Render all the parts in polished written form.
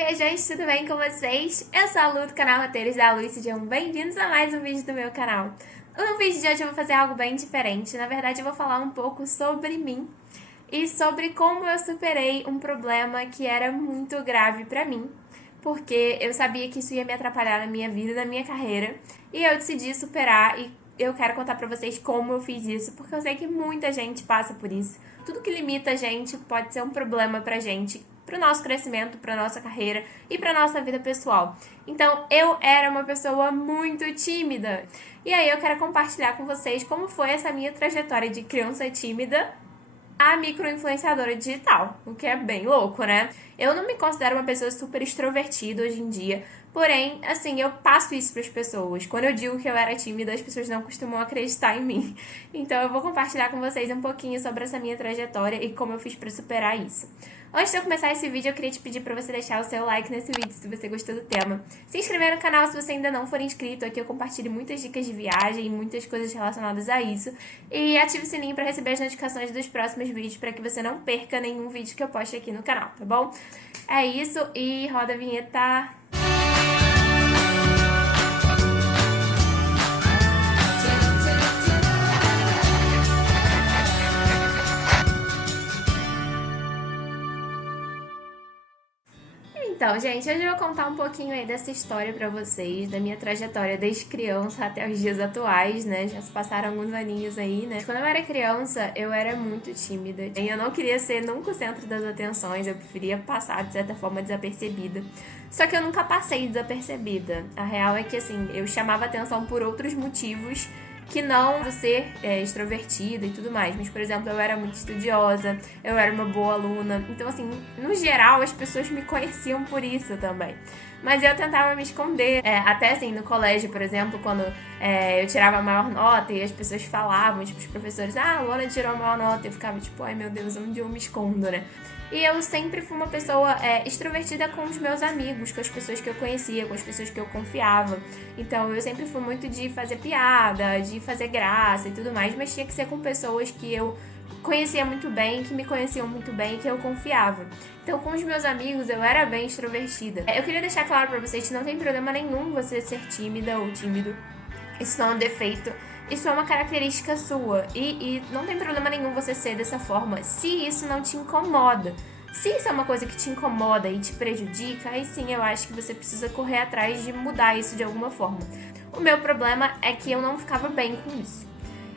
viajantes, tudo bem com vocês? Eu sou a Lu do canal Roteiros da Lu e sejam bem-vindos a mais um vídeo do meu canal. No vídeo de hoje eu vou fazer algo bem diferente. Na verdade eu vou falar um pouco sobre mim e sobre como eu superei um problema que era muito grave pra mim, porque eu sabia que isso ia me atrapalhar na minha vida, na minha carreira, e eu decidi superar e eu quero contar pra vocês como eu fiz isso, porque eu sei que muita gente passa por isso. Tudo que limita a gente pode ser um problema pra gente, pro nosso crescimento, pra nossa carreira e pra nossa vida pessoal. Então, eu era uma pessoa muito tímida. E aí eu quero compartilhar com vocês como foi essa minha trajetória de criança tímida a micro-influenciadora digital, o que é bem louco, né? Eu não me considero uma pessoa super extrovertida hoje em dia, porém, assim, eu passo isso para as pessoas. Quando eu digo que eu era tímida, as pessoas não costumam acreditar em mim. Então eu vou compartilhar com vocês um pouquinho sobre essa minha trajetória e como eu fiz para superar isso. Antes de eu começar esse vídeo, eu queria te pedir para você deixar o seu like nesse vídeo se você gostou do tema. Se inscrever no canal se você ainda não for inscrito. Aqui eu compartilho muitas dicas de viagem e muitas coisas relacionadas a isso. E ative o sininho para receber as notificações dos próximos vídeos para que você não perca nenhum vídeo que eu poste aqui no canal, tá bom? É isso e roda a vinheta. Então, gente, hoje eu vou contar um pouquinho aí dessa história pra vocês, da minha trajetória desde criança até os dias atuais, né? Já se passaram alguns aninhos aí, né? Quando eu era criança, eu era muito tímida. E eu não queria ser nunca o centro das atenções, eu preferia passar, de certa forma, desapercebida. Só que eu nunca passei desapercebida. A real é que, assim, eu chamava atenção por outros motivos que não ser extrovertida e tudo mais. Mas, por exemplo, eu era muito estudiosa, eu era uma boa aluna. Então, assim, no geral, as pessoas me conheciam por isso também. Mas eu tentava me esconder. Até, assim, no colégio, por exemplo, quando eu tirava a maior nota e as pessoas falavam, tipo, os professores, a Luana tirou a maior nota. Eu ficava, tipo, ai, meu Deus, onde eu me escondo, né? E eu sempre fui uma pessoa extrovertida com os meus amigos, com as pessoas que eu conhecia, com as pessoas que eu confiava. Então eu sempre fui muito de fazer piada, de fazer graça e tudo mais, mas tinha que ser com pessoas que eu conhecia muito bem, que me conheciam muito bem e que eu confiava. Então com os meus amigos eu era bem extrovertida. Eu queria deixar claro pra vocês que não tem problema nenhum você ser tímida ou tímido. Isso não é um defeito. Isso é uma característica sua e não tem problema nenhum você ser dessa forma, se isso não te incomoda. Se isso é uma coisa que te incomoda e te prejudica, aí sim eu acho que você precisa correr atrás de mudar isso de alguma forma. O meu problema é que eu não ficava bem com isso.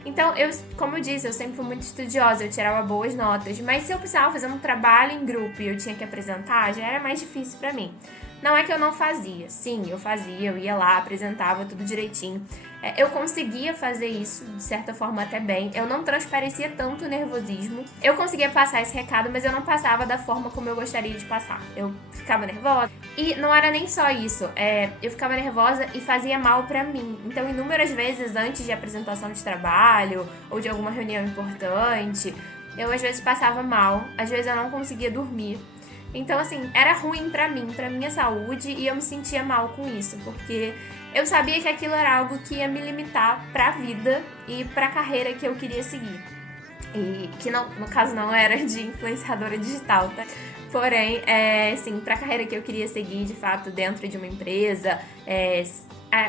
Então, como eu disse, eu sempre fui muito estudiosa, eu tirava boas notas, mas se eu precisava fazer um trabalho em grupo e eu tinha que apresentar, já era mais difícil pra mim. Não é que eu não fazia, sim, eu fazia, eu ia lá, apresentava tudo direitinho. Eu conseguia fazer isso, de certa forma, até bem. Eu não transparecia tanto o nervosismo. Eu conseguia passar esse recado, mas eu não passava da forma como eu gostaria de passar. Eu ficava nervosa. E não era nem só isso. Eu ficava nervosa e fazia mal pra mim. Então, inúmeras vezes, antes de apresentação de trabalho ou de alguma reunião importante, eu às vezes passava mal. Às vezes eu não conseguia dormir. Então, assim, era ruim pra mim, pra minha saúde, e eu me sentia mal com isso, porque eu sabia que aquilo era algo que ia me limitar pra vida e pra carreira que eu queria seguir. E que, não, no caso, não era de influenciadora digital, tá? Porém, sim, pra carreira que eu queria seguir, de fato, dentro de uma empresa,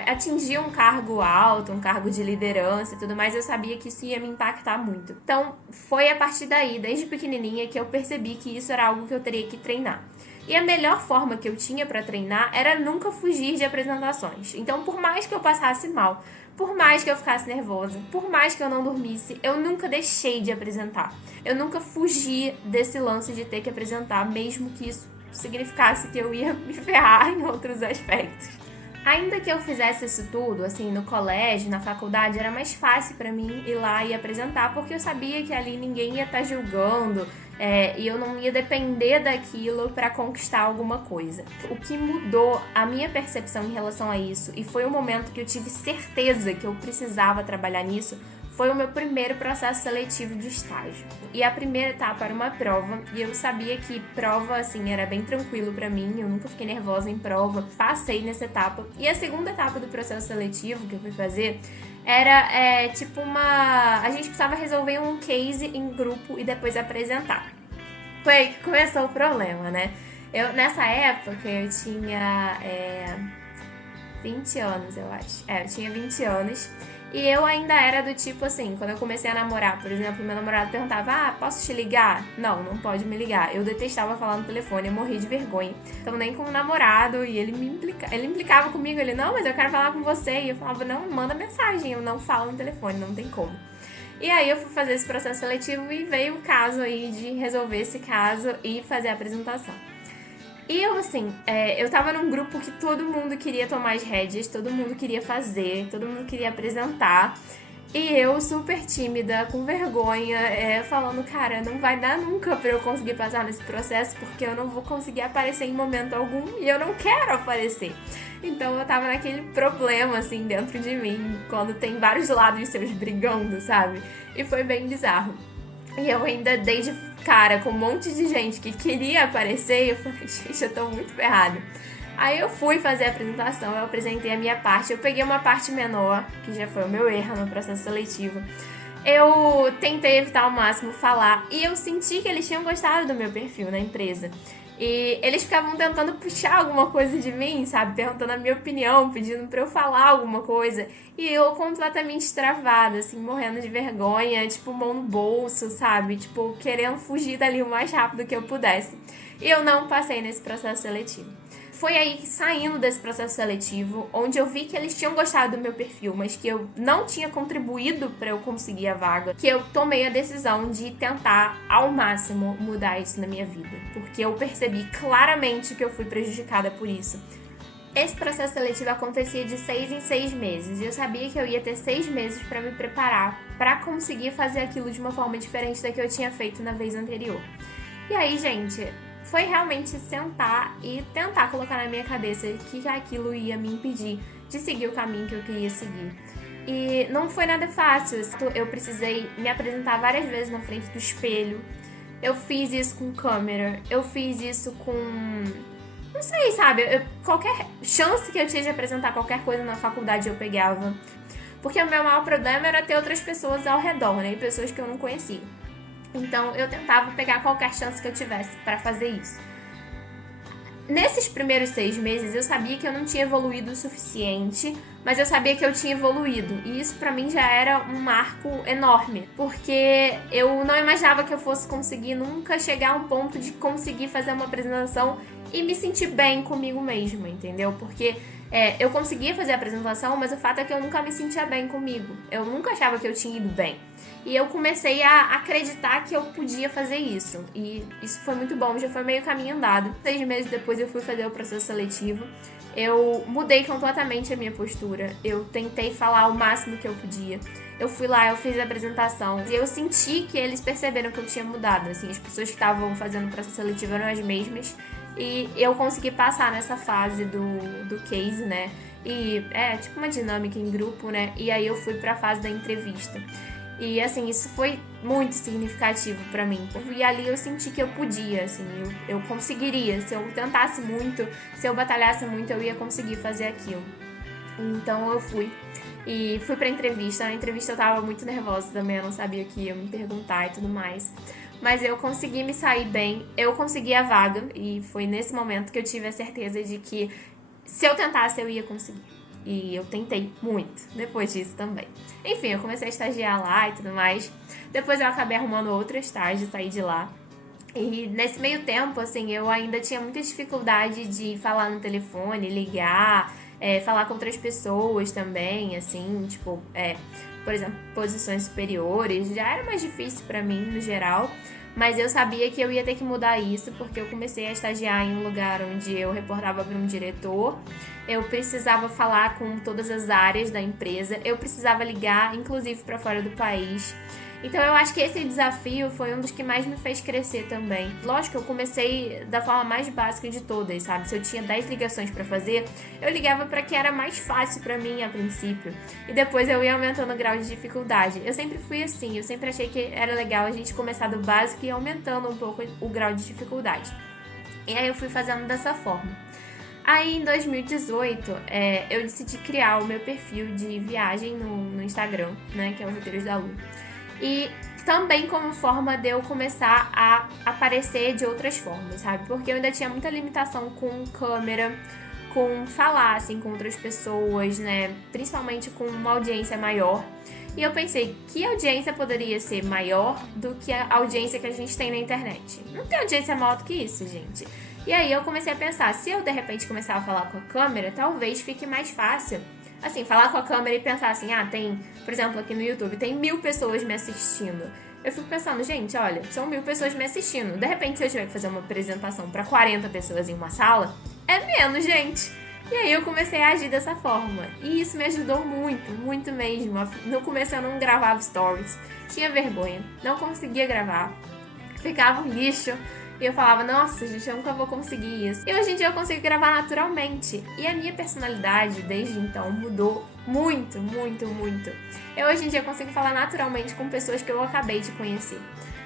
atingir um cargo alto, um cargo de liderança e tudo mais, eu sabia que isso ia me impactar muito. Então, foi a partir daí, desde pequenininha, que eu percebi que isso era algo que eu teria que treinar. E a melhor forma que eu tinha pra treinar era nunca fugir de apresentações. Então, por mais que eu passasse mal, por mais que eu ficasse nervosa, por mais que eu não dormisse, eu nunca deixei de apresentar. Eu nunca fugi desse lance de ter que apresentar, mesmo que isso significasse que eu ia me ferrar em outros aspectos. Ainda que eu fizesse isso tudo, assim, no colégio, na faculdade, era mais fácil pra mim ir lá e apresentar, porque eu sabia que ali ninguém ia estar julgando, e eu não ia depender daquilo pra conquistar alguma coisa. O que mudou a minha percepção em relação a isso, e foi o momento que eu tive certeza que eu precisava trabalhar nisso, foi o meu primeiro processo seletivo de estágio. E a primeira etapa era uma prova, e eu sabia que prova, assim, era bem tranquilo pra mim, eu nunca fiquei nervosa em prova, passei nessa etapa. E a segunda etapa do processo seletivo que eu fui fazer era tipo a gente precisava resolver um case em grupo e depois apresentar. Foi aí que começou o problema, né? Nessa época, eu tinha 20 anos, eu acho. Eu tinha 20 anos. E eu ainda era do tipo assim, quando eu comecei a namorar, por exemplo, meu namorado perguntava, posso te ligar? Não pode me ligar. Eu detestava falar no telefone, eu morria de vergonha. Então nem com o namorado, e ele implicava comigo, ele, não, mas eu quero falar com você. E eu falava, não, manda mensagem, eu não falo no telefone, não tem como. E aí eu fui fazer esse processo seletivo e veio o caso aí de resolver esse caso e fazer a apresentação. E eu, assim, eu tava num grupo que todo mundo queria tomar as rédeas, todo mundo queria fazer, todo mundo queria apresentar. E eu, super tímida, com vergonha, falando, cara, não vai dar nunca pra eu conseguir passar nesse processo, porque eu não vou conseguir aparecer em momento algum e eu não quero aparecer. Então eu tava naquele problema, assim, dentro de mim, quando tem vários lados seus brigando, sabe? E foi bem bizarro. E eu ainda dei de cara com um monte de gente que queria aparecer e eu falei, gente, eu tô muito ferrada. Aí eu fui fazer a apresentação, eu apresentei a minha parte, eu peguei uma parte menor, que já foi o meu erro no processo seletivo. Eu tentei evitar ao máximo falar e eu senti que eles tinham gostado do meu perfil na empresa. E eles ficavam tentando puxar alguma coisa de mim, sabe? Perguntando a minha opinião, pedindo pra eu falar alguma coisa. E eu completamente travada, assim, morrendo de vergonha, tipo, mão no bolso, sabe? Tipo, querendo fugir dali o mais rápido que eu pudesse. E eu não passei nesse processo seletivo. Foi aí que, saindo desse processo seletivo, onde eu vi que eles tinham gostado do meu perfil, mas que eu não tinha contribuído para eu conseguir a vaga, que eu tomei a decisão de tentar ao máximo mudar isso na minha vida, porque eu percebi claramente que eu fui prejudicada por isso. Esse processo seletivo acontecia de 6 em 6 meses e eu sabia que eu ia ter 6 meses para me preparar para conseguir fazer aquilo de uma forma diferente da que eu tinha feito na vez anterior. E aí, gente, foi realmente sentar e tentar colocar na minha cabeça que aquilo ia me impedir de seguir o caminho que eu queria seguir. E não foi nada fácil. Eu precisei me apresentar várias vezes na frente do espelho. Eu fiz isso com câmera. Eu fiz isso com... não sei, sabe? Qualquer chance que eu tinha de apresentar qualquer coisa na faculdade eu pegava. Porque o meu maior problema era ter outras pessoas ao redor, né? E pessoas que eu não conhecia. Então, eu tentava pegar qualquer chance que eu tivesse para fazer isso. Nesses primeiros 6 meses, eu sabia que eu não tinha evoluído o suficiente, mas eu sabia que eu tinha evoluído. E isso, pra mim, já era um marco enorme. Porque eu não imaginava que eu fosse conseguir nunca chegar a um ponto de conseguir fazer uma apresentação e me sentir bem comigo mesma, entendeu? Porque eu conseguia fazer a apresentação, mas o fato é que eu nunca me sentia bem comigo. Eu nunca achava que eu tinha ido bem. E eu comecei a acreditar que eu podia fazer isso. E isso foi muito bom, já foi meio caminho andado. 6 meses depois eu fui fazer o processo seletivo. Eu mudei completamente a minha postura. Eu tentei falar o máximo que eu podia. Eu fui lá, eu fiz a apresentação. E eu senti que eles perceberam que eu tinha mudado. Assim, as pessoas que estavam fazendo o processo seletivo eram as mesmas. E eu consegui passar nessa fase do case, né? E tipo uma dinâmica em grupo, né? E aí eu fui pra fase da entrevista. E, assim, isso foi muito significativo pra mim. E ali eu senti que eu podia, assim, eu conseguiria. Se eu tentasse muito, se eu batalhasse muito, eu ia conseguir fazer aquilo. Então eu fui. E fui pra entrevista. Na entrevista eu tava muito nervosa também, eu não sabia o que ia me perguntar e tudo mais. Mas eu consegui me sair bem, eu consegui a vaga. E foi nesse momento que eu tive a certeza de que se eu tentasse, eu ia conseguir. E eu tentei muito depois disso também. Enfim, eu comecei a estagiar lá e tudo mais. Depois eu acabei arrumando outro estágio, saí de lá. E nesse meio tempo, assim, eu ainda tinha muita dificuldade de falar no telefone, ligar, falar com outras pessoas também, assim, tipo, por exemplo, posições superiores. Já era mais difícil pra mim, no geral. Mas eu sabia que eu ia ter que mudar isso, porque eu comecei a estagiar em um lugar onde eu reportava para um diretor. Eu precisava falar com todas as áreas da empresa. Eu precisava ligar, inclusive, para fora do país. Então eu acho que esse desafio foi um dos que mais me fez crescer também. Lógico, eu comecei da forma mais básica de todas, sabe? Se eu tinha 10 ligações pra fazer, eu ligava pra que era mais fácil pra mim a princípio. E depois eu ia aumentando o grau de dificuldade. Eu sempre fui assim, eu sempre achei que era legal a gente começar do básico e ir aumentando um pouco o grau de dificuldade. E aí eu fui fazendo dessa forma. Aí em 2018, eu decidi criar o meu perfil de viagem no Instagram, né? Que é o Roteiros da Lu. E também como forma de eu começar a aparecer de outras formas, sabe? Porque eu ainda tinha muita limitação com câmera, com falar, assim, com outras pessoas, né? Principalmente com uma audiência maior. E eu pensei, que audiência poderia ser maior do que a audiência que a gente tem na internet? Não tem audiência maior do que isso, gente. E aí eu comecei a pensar, se eu de repente começar a falar com a câmera, talvez fique mais fácil. Assim, falar com a câmera e pensar assim, tem, por exemplo, aqui no YouTube, tem 1000 pessoas me assistindo. Eu fico pensando, gente, olha, são 1000 pessoas me assistindo. De repente, se eu tiver que fazer uma apresentação para 40 pessoas em uma sala, é menos, gente. E aí eu comecei a agir dessa forma. E isso me ajudou muito, muito mesmo. No começo eu não gravava stories, tinha vergonha, não conseguia gravar, ficava um lixo. E eu falava, nossa, gente, eu nunca vou conseguir isso. E hoje em dia eu consigo gravar naturalmente. E a minha personalidade, desde então, mudou muito, muito, muito. Eu hoje em dia consigo falar naturalmente com pessoas que eu acabei de conhecer.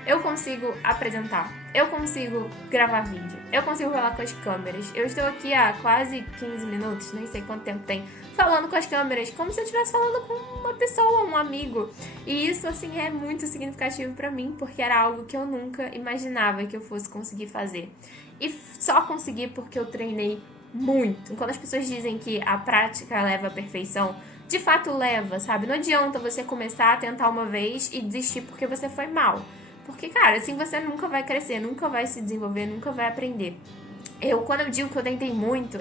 Eu consigo apresentar, eu consigo gravar vídeo, eu consigo falar com as câmeras. Eu estou aqui há quase 15 minutos, nem sei quanto tempo tem, falando com as câmeras, como se eu estivesse falando com uma pessoa, um amigo. E isso, assim, é muito significativo pra mim, porque era algo que eu nunca imaginava que eu fosse conseguir fazer. E só consegui porque eu treinei muito. Quando as pessoas dizem que a prática leva à perfeição, de fato leva, sabe? Não adianta você começar a tentar uma vez e desistir porque você foi mal. Porque, cara, assim você nunca vai crescer, nunca vai se desenvolver, nunca vai aprender. Quando eu digo que eu tentei muito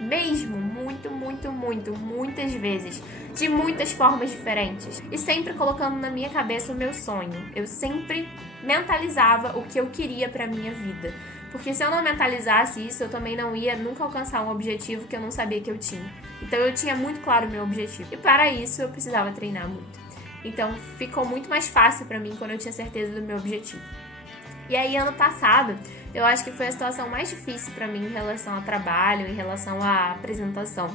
mesmo, muitas vezes, de muitas formas diferentes. E sempre colocando na minha cabeça o meu sonho. Eu sempre mentalizava o que eu queria pra minha vida. Porque se eu não mentalizasse isso, eu também não ia nunca alcançar um objetivo que eu não sabia que eu tinha. Então eu tinha muito claro o meu objetivo. E para isso eu precisava treinar muito. Então ficou muito mais fácil pra mim quando eu tinha certeza do meu objetivo. E aí ano passado, eu acho que foi a situação mais difícil pra mim em relação ao trabalho, em relação à apresentação.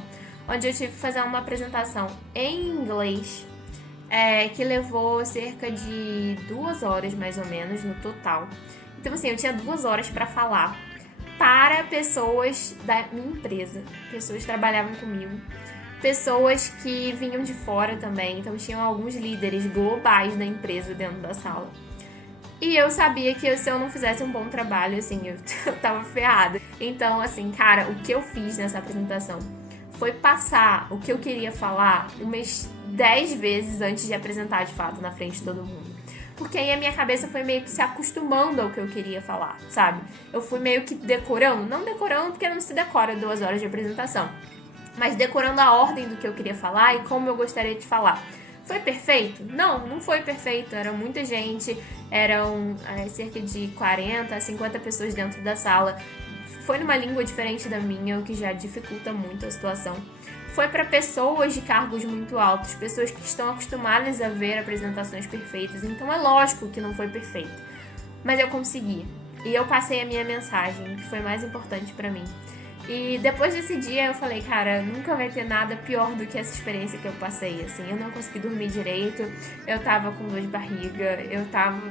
Onde eu tive que fazer uma apresentação em inglês, que levou cerca de 2 horas mais ou menos no total. Então assim, eu tinha 2 horas pra falar para pessoas da minha empresa, pessoas que trabalhavam comigo. Pessoas que vinham de fora também, então tinham alguns líderes globais da empresa dentro da sala. E eu sabia que se eu não fizesse um bom trabalho, assim, eu tava ferrada. Então, assim, cara, o que eu fiz nessa apresentação foi passar o que eu queria falar umas 10 vezes antes de apresentar de fato na frente de todo mundo. Porque aí a minha cabeça foi meio que se acostumando ao que eu queria falar, sabe? Eu fui meio que decorando, não decorando porque não se decora 2 horas de apresentação, mas decorando a ordem do que eu queria falar e como eu gostaria de falar. Foi perfeito? Não, não foi perfeito. Era muita gente, eram cerca de 40 a 50 pessoas dentro da sala. Foi numa língua diferente da minha, o que já dificulta muito a situação. Foi para pessoas de cargos muito altos, pessoas que estão acostumadas a ver apresentações perfeitas. Então é lógico que não foi perfeito. Mas eu consegui. E eu passei a minha mensagem, que foi mais importante para mim. E depois desse dia eu falei, cara, nunca vai ter nada pior do que essa experiência que eu passei, assim. Eu não consegui dormir direito, eu tava com dor de barriga, eu tava,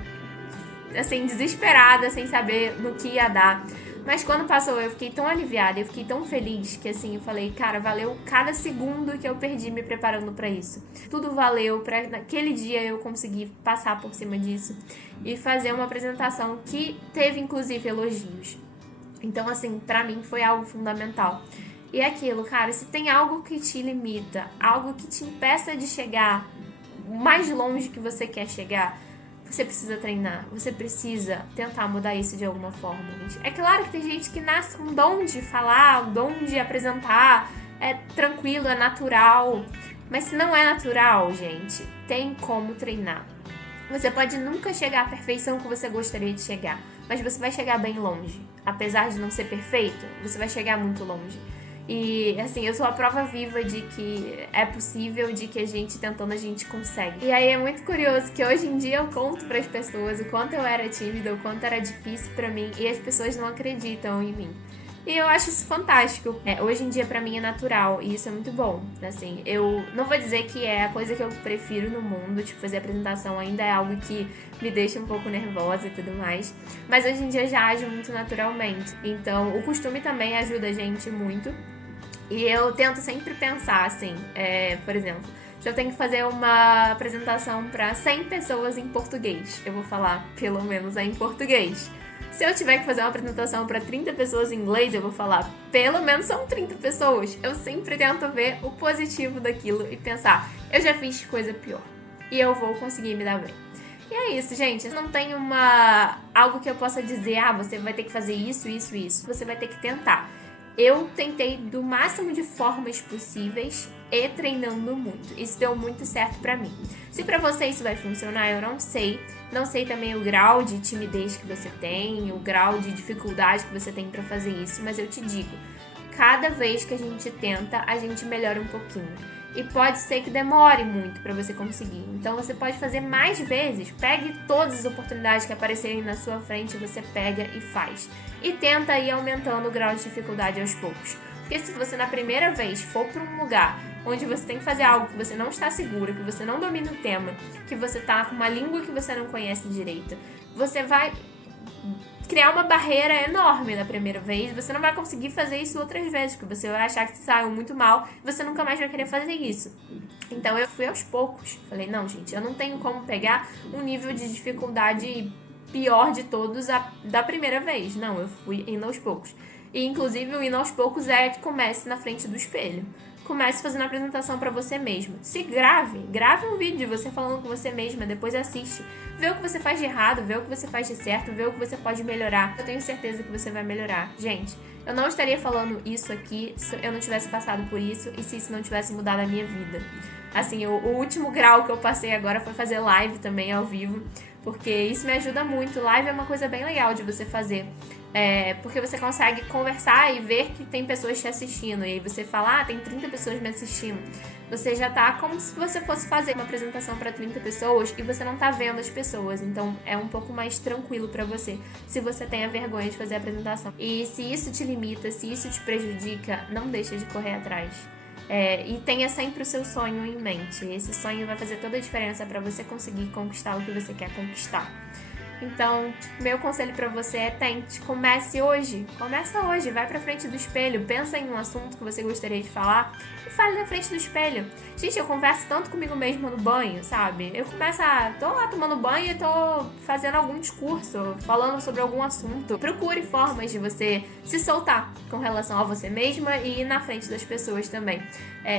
assim, desesperada, sem saber no que ia dar. Mas quando passou, eu fiquei tão aliviada, eu fiquei tão feliz que, assim, eu falei, cara, valeu cada segundo que eu perdi me preparando pra isso. Tudo valeu pra naquele dia eu conseguir passar por cima disso e fazer uma apresentação que teve, inclusive, elogios. Então, assim, pra mim foi algo fundamental. E é aquilo, cara, se tem algo que te limita, algo que te impeça de chegar mais longe que você quer chegar, você precisa treinar, você precisa tentar mudar isso de alguma forma, gente. É claro que tem gente que nasce com um dom de falar, um dom de apresentar, é tranquilo, é natural. Mas se não é natural, gente, tem como treinar. Você pode nunca chegar à perfeição que você gostaria de chegar, mas você vai chegar bem longe. Apesar de não ser perfeito, você vai chegar muito longe. E, assim, eu sou a prova viva de que é possível, de que a gente tentando, a gente consegue. E aí é muito curioso que hoje em dia eu conto pras pessoas o quanto eu era tímida, o quanto era difícil pra mim, e as pessoas não acreditam em mim. E eu acho isso fantástico. Hoje em dia, pra mim, é natural. E isso é muito bom. Assim, eu não vou dizer que é a coisa que eu prefiro no mundo. Tipo, fazer apresentação ainda é algo que me deixa um pouco nervosa e tudo mais. Mas hoje em dia já ajo muito naturalmente. Então, o costume também ajuda a gente muito. E eu tento sempre pensar, assim, por exemplo, se Se eu tenho que fazer uma apresentação para 100 pessoas em português, eu vou falar pelo menos em português. Se eu tiver que fazer uma apresentação para 30 pessoas em inglês, eu vou falar, pelo menos são 30 pessoas. Eu sempre tento ver o positivo daquilo e pensar, eu já fiz coisa pior e eu vou conseguir me dar bem. E é isso, gente. Não tem algo que eu possa dizer, você vai ter que fazer isso, isso, isso. Você vai ter que tentar. Eu tentei do máximo de formas possíveis e treinando muito. Isso deu muito certo pra mim. Se pra você isso vai funcionar, eu não sei. Não sei também o grau de timidez que você tem, o grau de dificuldade que você tem pra fazer isso, mas eu te digo, cada vez que a gente tenta, a gente melhora um pouquinho. E pode ser que demore muito pra você conseguir. Então você pode fazer mais vezes. Pegue todas as oportunidades que aparecerem na sua frente, você pega e faz. E tenta ir aumentando o grau de dificuldade aos poucos. Porque se você na primeira vez for para um lugar onde você tem que fazer algo que você não está seguro, que você não domina o tema, que você tá com uma língua que você não conhece direito, você vai criar uma barreira enorme na primeira vez, você não vai conseguir fazer isso outras vezes, porque você vai achar que saiu muito mal e você nunca mais vai querer fazer isso. Então eu fui aos poucos. Falei, não, gente, eu não tenho como pegar um nível de dificuldade pior de todos da primeira vez. Não, eu fui indo aos poucos. E inclusive o indo aos poucos é que comece na frente do espelho. Comece fazendo a apresentação pra você mesmo. Se grave um vídeo de você falando com você mesma, depois assiste. Vê o que você faz de errado, vê o que você faz de certo, vê o que você pode melhorar. Eu tenho certeza que você vai melhorar. Gente, eu não estaria falando isso aqui se eu não tivesse passado por isso e se isso não tivesse mudado a minha vida. Assim, o último grau que eu passei agora foi fazer live também ao vivo, porque isso me ajuda muito. Live é uma coisa bem legal de você fazer. Porque você consegue conversar e ver que tem pessoas te assistindo. E aí você fala, tem 30 pessoas me assistindo. Você já tá como se você fosse fazer uma apresentação para 30 pessoas e você não tá vendo as pessoas. Então é um pouco mais tranquilo para você, se você tem a vergonha de fazer a apresentação. E se isso te limita, se isso te prejudica, não deixa de correr atrás. E tenha sempre o seu sonho em mente. Esse sonho vai fazer toda a diferença para você conseguir conquistar o que você quer conquistar. Então, meu conselho pra você é tente, comece hoje, começa hoje, vai pra frente do espelho, pensa em um assunto que você gostaria de falar e fale na frente do espelho. Gente, eu converso tanto comigo mesma no banho, sabe? Eu começo tô lá tomando banho e tô fazendo algum discurso, falando sobre algum assunto. Procure formas de você se soltar com relação a você mesma e ir na frente das pessoas também.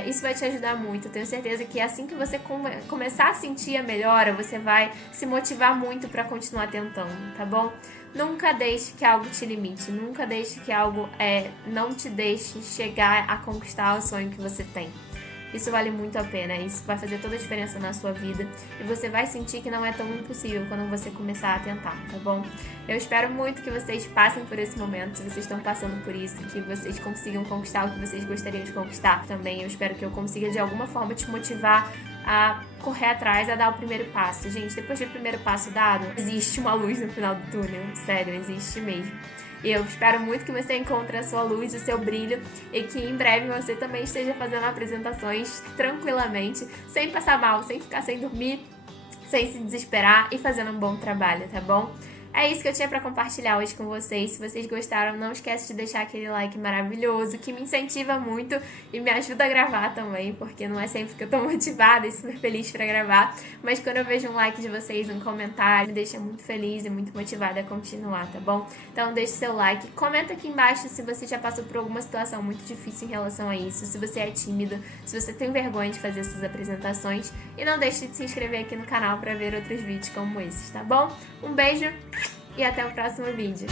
Isso vai te ajudar muito. Eu tenho certeza que assim que você começar a sentir a melhora, você vai se motivar muito pra continuar tentando, tá bom? Nunca deixe que algo te limite, nunca deixe que algo não te deixe chegar a conquistar o sonho que você tem. Isso vale muito a pena, isso vai fazer toda a diferença na sua vida e você vai sentir que não é tão impossível quando você começar a tentar, tá bom? Eu espero muito que vocês passem por esse momento, se vocês estão passando por isso, que vocês consigam conquistar o que vocês gostariam de conquistar também. Eu espero que eu consiga de alguma forma te motivar a correr atrás, a dar o primeiro passo. Gente, depois do primeiro passo dado, existe uma luz no final do túnel, sério, existe mesmo. E eu espero muito que você encontre a sua luz, o seu brilho e que em breve você também esteja fazendo apresentações tranquilamente, sem passar mal, sem ficar sem dormir, sem se desesperar e fazendo um bom trabalho, tá bom? É isso que eu tinha pra compartilhar hoje com vocês. Se vocês gostaram, não esquece de deixar aquele like maravilhoso, que me incentiva muito e me ajuda a gravar também, porque não é sempre que eu tô motivada e super feliz pra gravar, mas quando eu vejo um like de vocês, um comentário, me deixa muito feliz e muito motivada a continuar, tá bom? Então deixe seu like, comenta aqui embaixo se você já passou por alguma situação muito difícil em relação a isso, se você é tímido, se você tem vergonha de fazer essas apresentações, e não deixe de se inscrever aqui no canal pra ver outros vídeos como esses, tá bom? Um beijo e até o próximo vídeo.